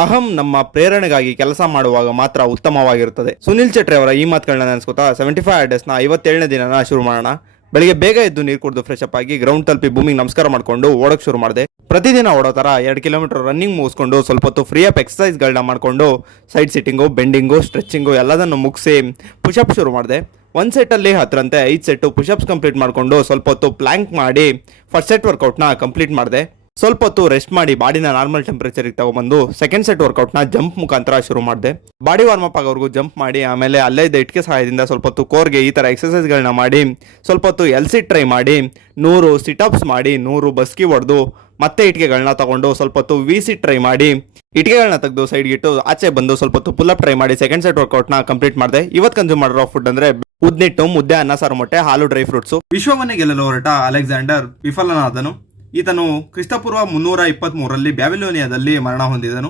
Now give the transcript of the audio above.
ಅಹಂ ನಮ್ಮ ಪ್ರೇರಣೆಗಾಗಿ ಕೆಲಸ ಮಾಡುವಾಗ ಮಾತ್ರ ಉತ್ತಮವಾಗಿರುತ್ತದೆ. ಸುನಿಲ್ ಚಟ್ರಿ ಅವರ ಈ ಮಾತುಗಳನ್ನ ನೆನೆಸ್ಕೊತಾ 75 ಡೇಸ್ನ 57ನೇ ದಿನನ ಶುರು ಮಾಡೋಣ. ಬೆಳಿಗ್ಗೆ ಬೇಗ ಎದ್ದು ನೀರು ಕುಡಿದು ಫ್ರೆಶ್ ಅಪ್ ಆಗಿ ಗ್ರೌಂಡ್ ತಲುಪಿ ಭೂಮಿಗೆ ನಮಸ್ಕಾರ ಮಾಡ್ಕೊಂಡು ಓಡೋಕೆ ಶುರು ಮಾಡಿದೆ. ಪ್ರತಿದಿನ ಓಡೋ ಥರ 2 ಕಿಲೋಮೀಟರ್ ರನ್ನಿಂಗ್ ಮುಗಿಸ್ಕೊಂಡು ಸ್ವಲ್ಪ ಹೊತ್ತು ಫ್ರೀ ಅಪ್ ಎಕ್ಸಸೈಸ್ಗಳನ್ನ ಮಾಡಿಕೊಂಡು ಸೈಡ್ ಸಿಟ್ಟಿಂಗು, ಬೆಂಡಿಂಗು, ಸ್ಟ್ರೆಚಿಂಗು ಎಲ್ಲದನ್ನು ಮುಗಿಸಿ ಪುಷಪ್ ಶುರು ಮಾಡಿದೆ. ಒಂದು ಸೆಟ್ಟಲ್ಲಿ 10ರಂತೆ 5 ಸೆಟ್ಟು ಪುಷಪ್ಸ್ ಕಂಪ್ಲೀಟ್ ಮಾಡಿಕೊಂಡು ಸ್ವಲ್ಪ ಹೊತ್ತು ಪ್ಲ್ಯಾಂಕ್ ಮಾಡಿ ಫಸ್ಟ್ ಸೆಟ್ ವರ್ಕೌಟ್ನ ಕಂಪ್ಲೀಟ್ ಮಾಡಿದೆ. ಸ್ವಲ್ಪ ಹೊತ್ತು ರೆಸ್ಟ್ ಮಾಡಿ ಬಾಡಿನ ನಾರ್ಮಲ್ ಟೆಂಪರೇಚರ್ಗೆ ತಗೊಂಡ್ಬಂದು ಸೆಕೆಂಡ್ ಸೆಟ್ ವರ್ಕೌಟ್ನ ಜಂಪ್ ಮುಖಾಂತರ ಶುರು ಮಾಡಿದೆ. ಬಾಡಿ ವಾರ್ಮಪ್ ಆಗೋವರೆಗೂ ಜಂಪ್ ಮಾಡಿ ಆಮೇಲೆ ಅಲ್ಲೇ ಇಟ್ಟಿಗೆ ಸಹಾಯದಿಂದ ಸ್ವಲ್ಪ ಹೊತ್ತು ಕೋರ್ಗೆ ಈ ಥರ ಎಕ್ಸಸೈಸ್ಗಳನ್ನ ಮಾಡಿ ಸ್ವಲ್ಪ ಹೊತ್ತು ಎಲ್ಸಿಟ್ ಟ್ರೈ ಮಾಡಿ 100 ಸಿಟಪ್ಸ್ ಮಾಡಿ 100 ಬಸ್ಕಿ ಹೊಡೆದು ಮತ್ತೆ ಇಟ್ಟಿಗೆಗಳನ್ನ ತಗೊಂಡು ಸ್ವಲ್ಪ ಹೊತ್ತು ವಿಸಿಟ್ ಟ್ರೈ ಮಾಡಿ ಇಟ್ಟಿಗೆಗಳನ್ನ ತೆಗೆದು ಸೈಡ್ಗೆ ಇಟ್ಟು ಆಚೆ ಬಂದು ಸ್ವಲ್ಪ ಹೊತ್ತು ಪುಲ್ಅಪ್ ಟ್ರೈ ಮಾಡಿ ಸೆಕೆಂಡ್ ಸೆಟ್ ವರ್ಕೌಟ್ನ ಕಂಪ್ಲೀಟ್ ಮಾಡಿದೆ. ಇವತ್ತು ಕನ್ಸ್ಯೂಮ್ ಮಾಡಿರೋ ಫುಡ್ ಅಂದ್ರೆ ಉದ್ನಿಟ್ಟು, ಮುದ್ದೆ, ಅನ್ನ, ಸಾರು, ಮೊಟ್ಟೆ, ಹಾಲು, ಡ್ರೈ ಫ್ರೂಟ್ಸು. ವಿಶ್ವವನ್ನೇ ಗೆಲ್ಲಲು ಹೊರಟ ಅಲೆಕ್ಸಾಂಡರ್ ವಿಫಲನಾದನು. ಈತನು ಕ್ರಿಸ್ತಪೂರ್ವ 323ರಲ್ಲಿ ಬ್ಯಾಬಿಲೋನಿಯಾದಲ್ಲಿ ಮರಣ ಹೊಂದಿದನು.